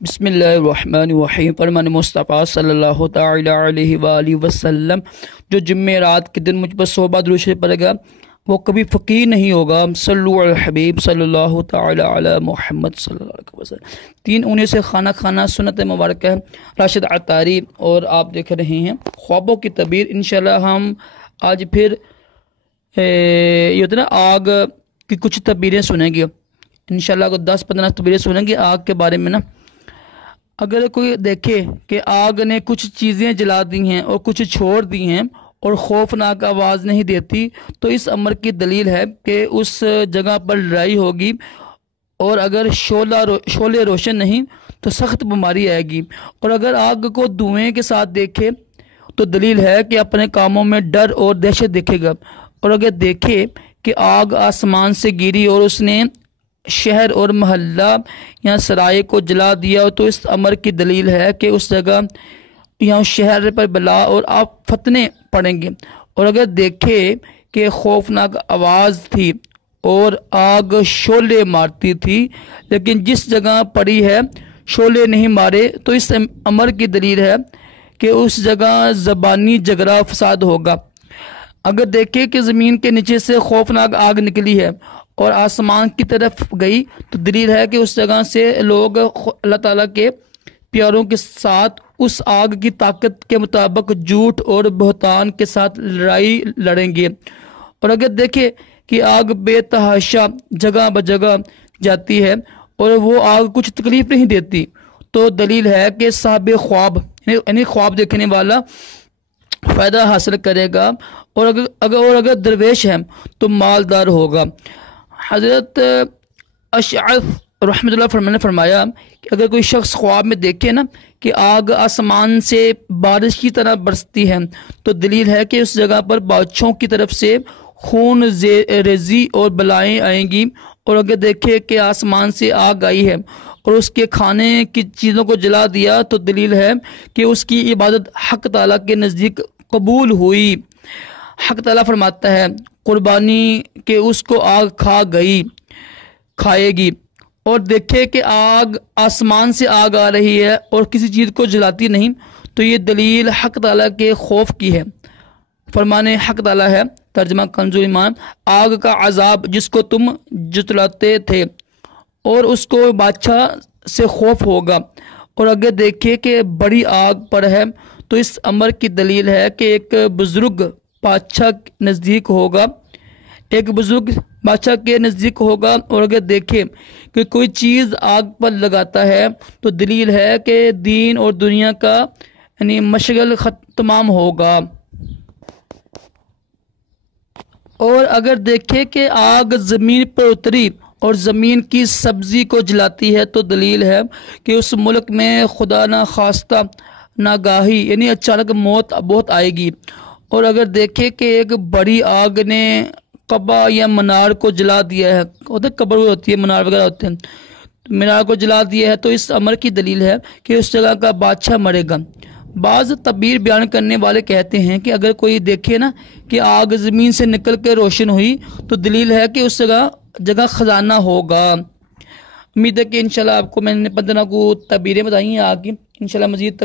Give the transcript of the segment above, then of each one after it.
بسم اللہ الرحمن الرحیم۔ فرمان مصطفیٰ صلی اللہ تعالی علیہ وآلہ وسلم، جو جمعرات کے دن مجھ پر 100 بار درود شریف پڑھے گا وہ کبھی فقیر نہیں ہوگا۔ صلو علی الحبیب صلی اللہ تعالی علی محمد صلی اللہ علیہ وسلم۔ 3 انہیں سے خانہ سنت مبارکہ راشد عطاری، اور آپ دیکھ رہے ہیں خوابوں کی تعبیر۔ انشاءاللہ ہم آج پھر یہ ہوتا ہے نا آگ کی کچھ تعبیریں سنیں گے انشاءاللہ، 10-15 تعبیریں سنیں گے آگ کے بارے میں نا۔ اگر کوئی دیکھے کہ آگ نے کچھ چیزیں جلا دی ہیں اور کچھ چھوڑ دی ہیں اور خوفناک آواز نہیں دیتی، تو اس امر کی دلیل ہے کہ اس جگہ پر لڑائی ہوگی، اور اگر شعلے روشن نہیں تو سخت بیماری آئے گی۔ اور اگر آگ کو دھوئیں کے ساتھ دیکھے تو دلیل ہے کہ اپنے کاموں میں ڈر اور دہشت دیکھے گا۔ اور اگر دیکھے کہ آگ آسمان سے گری اور اس نے شہر اور محلہ یا سرائے کو جلا دیا، تو اس امر کی دلیل ہے کہ اس جگہ یا اس شہر پر بلا اور آپ فتنے پڑیں گے۔ اور اگر دیکھے کہ خوفناک آواز تھی اور آگ شعلے مارتی تھی، لیکن جس جگہ پڑی ہے شعلے نہیں مارے، تو اس امر کی دلیل ہے کہ اس جگہ زبانی جھگڑا فساد ہوگا۔ اگر دیکھے کہ زمین کے نیچے سے خوفناک آگ نکلی ہے اور آسمان کی طرف گئی، تو دلیل ہے کہ اس جگہ سے لوگ اللہ تعالیٰ کے پیاروں کے ساتھ اس آگ کی طاقت کے مطابق جھوٹ اور بہتان کے ساتھ لڑائی لڑیں گے۔ اور اگر دیکھے کہ آگ بے تحاشا جگہ بجگہ جاتی ہے اور وہ آگ کچھ تکلیف نہیں دیتی، تو دلیل ہے کہ صاحب خواب یعنی خواب دیکھنے والا فائدہ حاصل کرے گا، اور اگر درویش ہے تو مالدار ہوگا۔ حضرت اشعث رحمۃ اللہ نے فرمایا کہ اگر کوئی شخص خواب میں دیکھے نا کہ آگ آسمان سے بارش کی طرح برستی ہے، تو دلیل ہے کہ اس جگہ پر بادشاہوں کی طرف سے خون ریزی اور بلائیں آئیں گی۔ اور اگر دیکھے کہ آسمان سے آگ آئی ہے اور اس کے کھانے کی چیزوں کو جلا دیا، تو دلیل ہے کہ اس کی عبادت حق تعالیٰ کے نزدیک قبول ہوئی۔ حق تعالیٰ فرماتا ہے قربانی کہ اس کو آگ کھائے گی۔ اور دیکھے کہ آگ آسمان سے آگ آ رہی ہے اور کسی چیز کو جلاتی نہیں، تو یہ دلیل حق تعالیٰ کے خوف کی ہے۔ فرمان حق تعالیٰ ہے، ترجمہ کنز ایمان، آگ کا عذاب جس کو تم جتلاتے تھے اور اس کو بادشاہ سے خوف ہوگا۔ اور اگر دیکھے کہ بڑی آگ پر ہے، تو اس امر کی دلیل ہے کہ ایک بزرگ بادشاہ نزدیک ہوگا اور اگر دیکھے کہ کوئی چیز آگ پر لگاتا ہے، تو دلیل ہے کہ دین اور دنیا کا یعنی مشغل تمام ہوگا۔ اور اگر دیکھے کہ آگ زمین پر اتری اور زمین کی سبزی کو جلاتی ہے، تو دلیل ہے کہ اس ملک میں خدا نخواستہ ناگاہی یعنی اچانک موت بہت آئے گی۔ اور اگر دیکھے کہ ایک بڑی آگ نے قبا یا منار کو جلا دیا ہے، قبر ہوتی ہے، منار وغیرہ ہوتے ہیں، منار کو جلا دیا ہے، تو اس امر کی دلیل ہے کہ اس جگہ کا بادشاہ مرے گا۔ بعض تعبیر بیان کرنے والے کہتے ہیں کہ اگر کوئی دیکھے نا کہ آگ زمین سے نکل کے روشن ہوئی، تو دلیل ہے کہ اس جگہ خزانہ ہوگا۔ امید ہے کہ انشاءاللہ آپ کو میں نے 15 کو تعبیریں بتائی ہیں آگ کی، انشاءاللہ مزید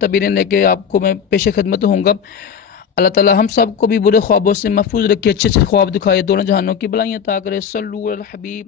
تعبیریں لے کے آپ کو میں پیش خدمت ہوں گا۔ اللہ تعالیٰ ہم سب کو بھی برے خوابوں سے محفوظ رکھے، اچھے خواب دکھائے، دونوں جہانوں کی بلائیں عطا کرے۔ صلو علی الحبیب۔